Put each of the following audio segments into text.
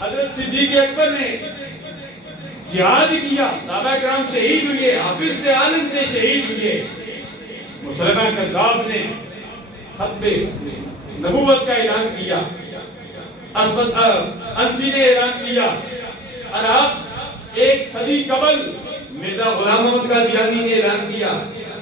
حضرت صدیق اکبر نے جہاد کیا، صحابہ کرام شہید ہوئے، حافظ عالم نے شہید ہوئے، مسلمہ کذاب نے ختم نبوت کا اعلان کیا، اسود انسی نے اعلان کیا، اور اب ایک صدی قبل مرزا غلام محمد قادیانی نے اعلان کیا۔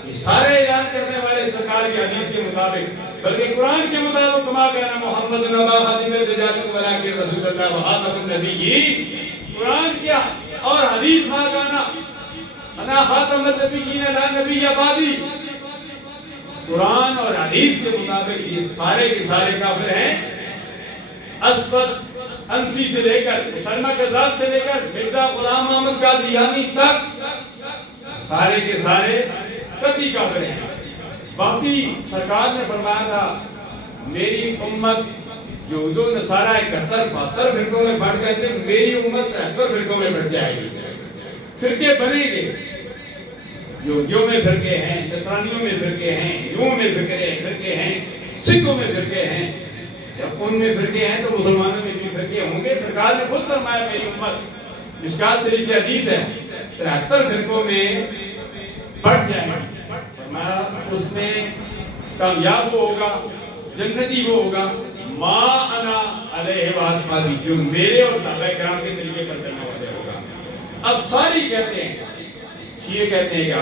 یہ سارے اعلان کرنے والے سرکار کی حدیث کے مطابق، بلکہ قرآن کے مطابق کما کہنا محمد نبا خاتم الرجال ولکن رسول اللہ وخاتم النبیین، قرآن کیا اور حدیث ما کہنا انا خاتم النبیین لا نبی بعدی، قرآن اور حدیث کے مطابق یہ سارے کے سارے کافر ہیں۔ اسود انسی سے لے کر مسلمہ کذاب سے لے کر مرزا غلام محمد قادیانی تک سارے کے سارے قطعی کافر ہیں۔ باقی سرکار نے فرمایا تھا میری امت یہود و نصارہ 71-72 فرقوں میں بڑھ گئے تھے، میری امت 73 فرقوں میں بڑھ جائے گی۔ فرقے بنے گے، یہودیوں میں فرقے ہیں، نصرانیوں میں فرقے ہیں، ہندوؤں میں فرقے ہیں، سکھوں میں فرقے ہیں۔ جب ان میں فرقے ہیں تو مسلمانوں میں بھی فرقے ہوں گے۔ سرکار نے خود فرمایا میری امت، مشکات شریف کی حدیث ہے، 73 فرقوں میں بڑھ جائیں گے۔ فرمایا اس میں کامیاب وہ ہوگا، جنتی وہ ہوگا، ما انا علیہ واصحابی، جو میرے اور صحابہ کرام کے طریقے پر چلنے والے ہوگا۔ اب ساری کہتے ہیں، شیعہ کہتے ہیں کہ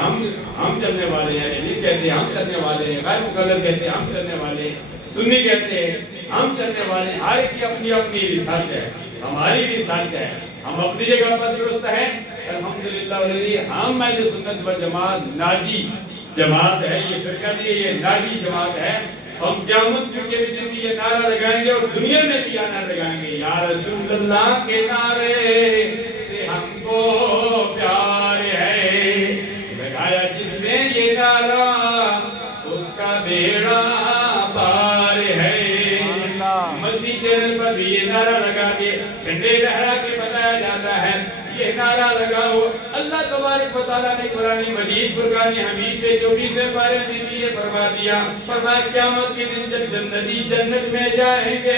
ہم چلنے والے ہیں، حدیث کہتے ہیں ہم چلنے والے ہیں، غیر مقلد کہتے ہیں ہم چلنے والے ہیں، سنی کہتے ہیں ہم چلنے والے ہیں۔ ہر کی اپنی اپنی رسالت ہے، ہماری رسالت ہے، ہم اپنی جگہ پر درست ہیں الحمدللہ والذی، ہم اہل سنت والجماعت ناجی جماعت ہے، یہ فرقہ نہیں ہے، یہ ناجی جماعت ہے۔ ہم قیامت کے دن بھی یہ نعرہ لگائیں گے اور دنیا میں بھی یہ نعرہ لگائیں گے، یا رسول اللہ کے نعرے سے ہم کو پیار ہے، لگایا جس نے یہ نعرہ اس کا بیڑا پار ہے۔ مدنی چینل پر بھی یہ نعرہ لگا کے جھنڈے لہرا کے بتایا جاتا ہے، یہ نعرہ لگاؤ۔ اللہ تبارک و تعالیٰ نے قرآن مجید فرقان حمید کے 24ویں پارے میں بھی یہ فرما دیا، فرمایا قیامت کے دن جب جنتی جنت میں جائیں گے